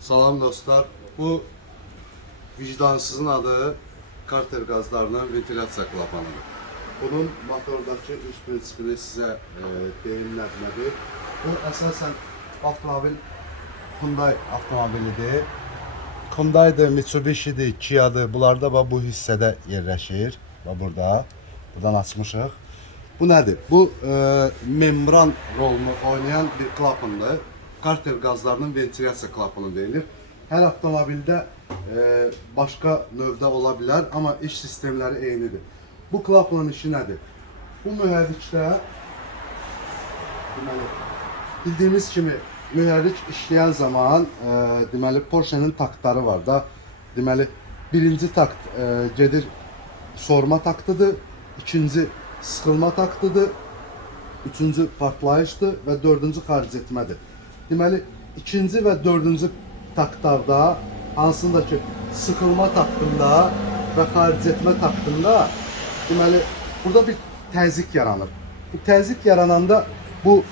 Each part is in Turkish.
Salam dostlar. Bu vicdansızın adı Carter gazlarının ventilyasiya klapanıdır. Bunun motordakı üst prinsipini sizə e, deyimlətmədir. Bu əsasən avtomobil Hyundai avtomobilidir. Hyundai'dir, Mitsubishi'dir, Kia'dır. Bunlarda bax bu hissədə yerləşir. Bax burada. Buradan açmışıq. Bu nədir? Bu e, membran rolunu oynayan bir klapandır. Carter qazlarının ventilyasiya klapanı deyilir. Hər avtomobildə e, başqa növdə ola bilər, amma iş sistemləri eynidir. Bu klapanın işi nədir? Bu mühərrikdə deməli bildiyimiz kimi mühərrik işləyən zaman e, deməli Porsche-nin taktları var da. Deməli birinci takt e, gedir sorma taktıdır, ikinci sıxılma taktıdır, üçüncü partlayışdır və dördüncü xaric etmədir. Deməli ikinci və dördüncü taktlarda hansındakı sıxılma taktında və xaric etmə taktında deməli burada bir təzyiq yaranır. Bu təzyiq yarananda bu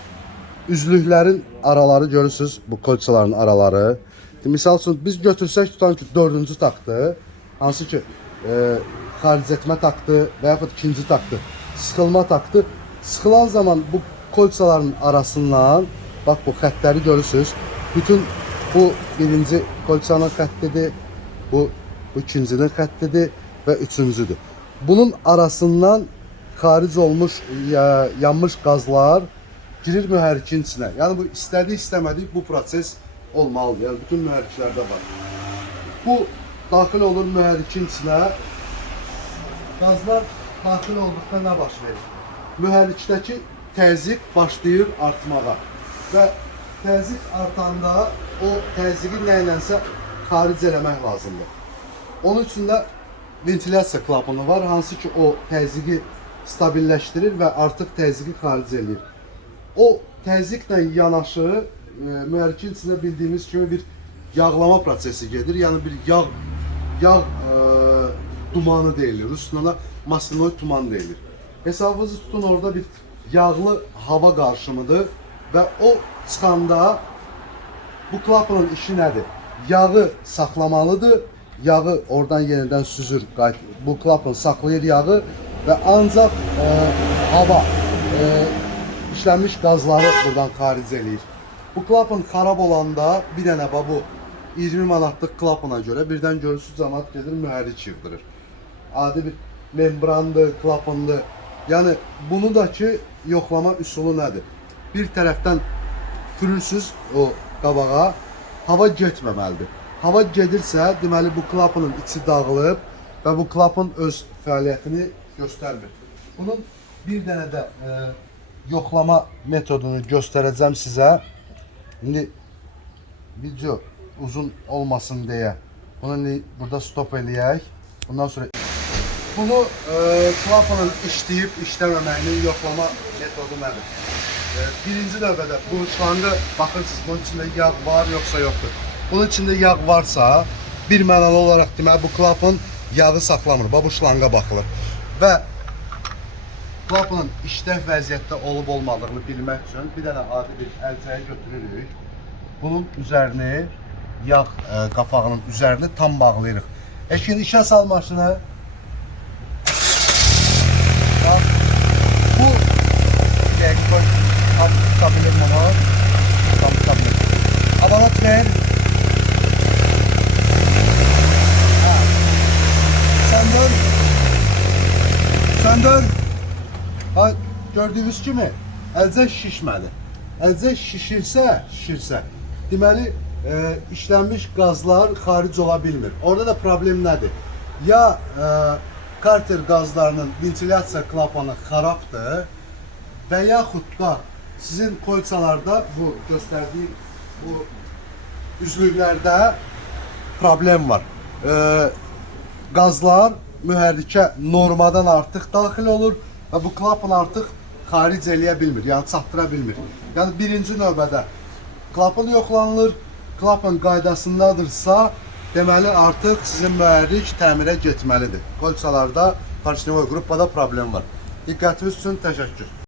üzlüklərin araları görürsüz, bu kolçaların araları. Misal üçün biz götürsək tutan ki, dördüncü taktı, hansı ki e, xaric etmə taktı və yaxud ikinci taktı, sıxılma taktı. Sıxılan zaman bu kolçaların arasından bax bu xəttləri görürsüz. Bütün bu birinci kolçanın xəttidir, bu, ikincinin xəttidir və üçüncüdür. Bunun arasından xaric olmuş, ya, yanmış qazlar girir mühərrikin içinə. Yəni bu istədi istəmədik bu proses olmalıdır. Yəni bütün mühərriklərdə var. Bu daxil olur mühərrikin içinə. Qazlar daxil olduqda nə baş verir? Mühərrikdəki təzyiq başlayır artmağa və təzyiq artanda o təzyiqi nə ilənsə xaric eləmək lazımdır. Onun üçün də ventilyasiya klapanı var, hansı ki o təzyiqi stabilləşdirir və artıq təzyiqi xaric eləyir. O təzyiqlə yanaşı e, mühərrikin içində bildiyimiz kimi bir yağlama prosesi gedir. Yəni bir yağ yağ e, dumanı deyilir. Rusla da maslinoid tuman deyilir. Hesabınızı tutun orada bir yağlı hava qarşımıdır və o çıxanda bu klapanın işi nədir? Yağı saxlamalıdır. Yağı oradan yenidən süzür. Bu klapan saxlayır yağı və ancaq e, hava e, işlənmiş qazları buradan xaric eləyir. Bu klapan xarab olanda bir dənə bu 20 manatlıq klapana görə birdən görürsüz cəmaət gedir mühərrik yığdırır. Adi bir membrandır, klapandır. Yəni bunu da ki yoxlama üsulu nədir? Bir tərəfdən sürürsüz o qabağa, hava getməməlidir. Hava gedirsə, deməli bu klapanın içi dağılıb və bu klapan öz fəaliyyətini göstərmir. Bunun bir dənə də e, yoxlama metodunu göstərəcəm sizə. İndi video uzun olmasın deyə bunu burada stop eləyək. Bundan sonra bunu e, klapanın işləyib işləməməyinin yoxlama metodu nədir? E, birinci növbədə bu şlanga baxırsınız bunun içində yağ var yoxsa yoxdur. Bunun içində yağ varsa bir mənalı olaraq deməli bu klapan yağı saxlamır. Bax bu şlanga baxılır. Və klapanın işləv vəziyyətdə olub olmadığını bilmək üçün bir dənə adi bir əlcəyi götürürük. Bunun üzərini yağ e, qapağının üzərini tam bağlayırıq. Eşkin işə sal Bu dəqiq Tam tutabilir. Aparat ver. Ha. Söndür. Söndür. Ha, gördüyünüz kimi əlcək şişmədi. Əlcək şişirsə, şişirsə, deməli e, işlənmiş qazlar xaric ola. Orada da problem nədir? Ya e, Carter qazlarının ventilyasiya klapanı xarabdır və yaxud da sizin kolçalarda bu göstərdiyim bu üzlüklərdə problem var. E, qazlar mühərrikə normadan artıq daxil olur və bu klapan artıq xaric eləyə bilmir, yəni çatdıra bilmir. Yəni birinci növbədə klapan yoxlanılır, klapan qaydasındadırsa, deməli artıq sizin mühərrik təmirə getməlidir. Kolçalarda, parçinovoy qrupada problem var. Diqqətiniz üçün təşəkkür.